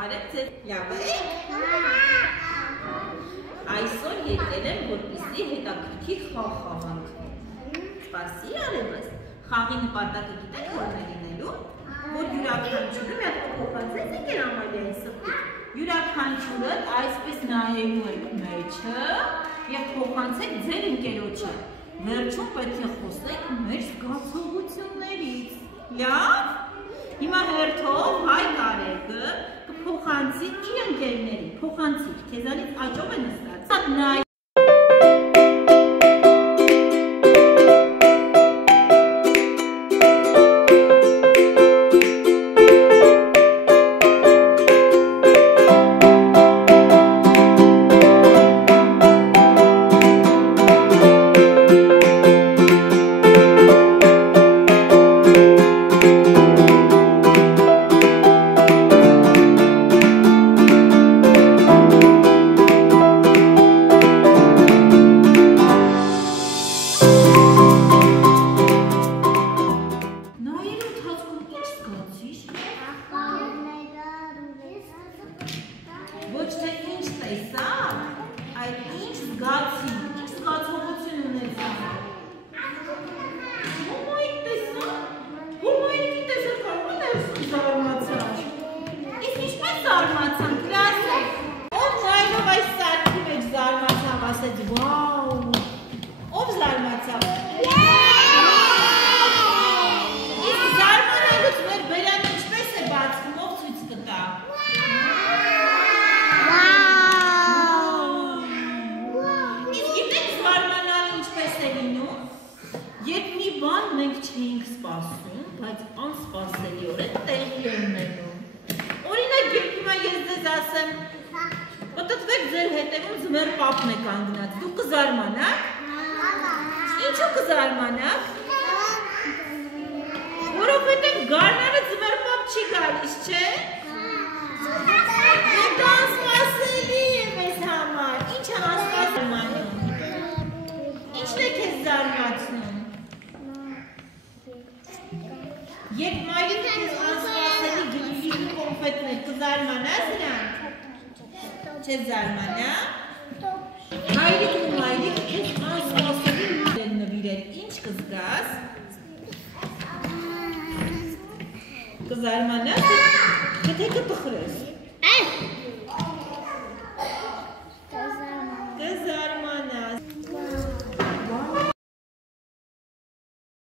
Բարև ձեզ, լավ եք։ Այսօր եկել եմ, որպեսզի հետաքրքիր խաղ խաղանք։ Սպասի արևս, խաղի նպատակը գիտեք որն է լինելու, որ յուրաքանչյուրը մի հատ փոխանցես եք Ամալիայի սրտից։ Յուրաքանչյուրը այսպես նայելու եք մեջը եւ փոխանցեք ձեր ընկերոջը։ Վերջում պետք է խոսեք մեր զգացողություններից։ Լավ։ Հիմա հերթով հայ Կարեգը կփոխանցի իր ընկերներին, փոխանցի, քեզանից աճով է նստած։ Ոչ թե ինչ տեսակ, այլ ինչ զգացի, ինչ զգացողություն ունեցա։ Հոմայիք տեսակ, հոմայիքի տեսակ կարող է զարմացա։ Իսկ ինչպես զարմացան, կլասեք, ով նայելով այս սարքի մեջ զարմացավ, ասեց վաու, ով զարմացավ։ Իսկ զարմանալուց մեր բերանը ինչպես է բացվում, ով ցույց կտա։ Երբ մի բան մենք չէինք սպասում, բայց անսպասելիորեն տեղի է ունենում։ Օրինակ, երբ հիմա ես ձեզ ասեմ, պտտվեք ձեր հետևում ձմեռ պապն է կանգնած, դուք կզարմանաք։ Ինչու կզարմանաք։ Որովհետև գարնանը ձմեռ պապ չի գալիս, չէ։ Եվ դա անսպասելի է մեզ համար։ Ինչ է անսպասում։ Ինչն է քեզ զարմացնում։ Երբ մայրիկը քեզ անսպասելի գլուխի կոնֆետներ կզարմանաս նրան, չես զարմանա։ Մայրիկն ու մայրիկը քեզ անսպասելի են նվիրել, ինչ կզգաս։ Կզարմանաս, թե կտխրես։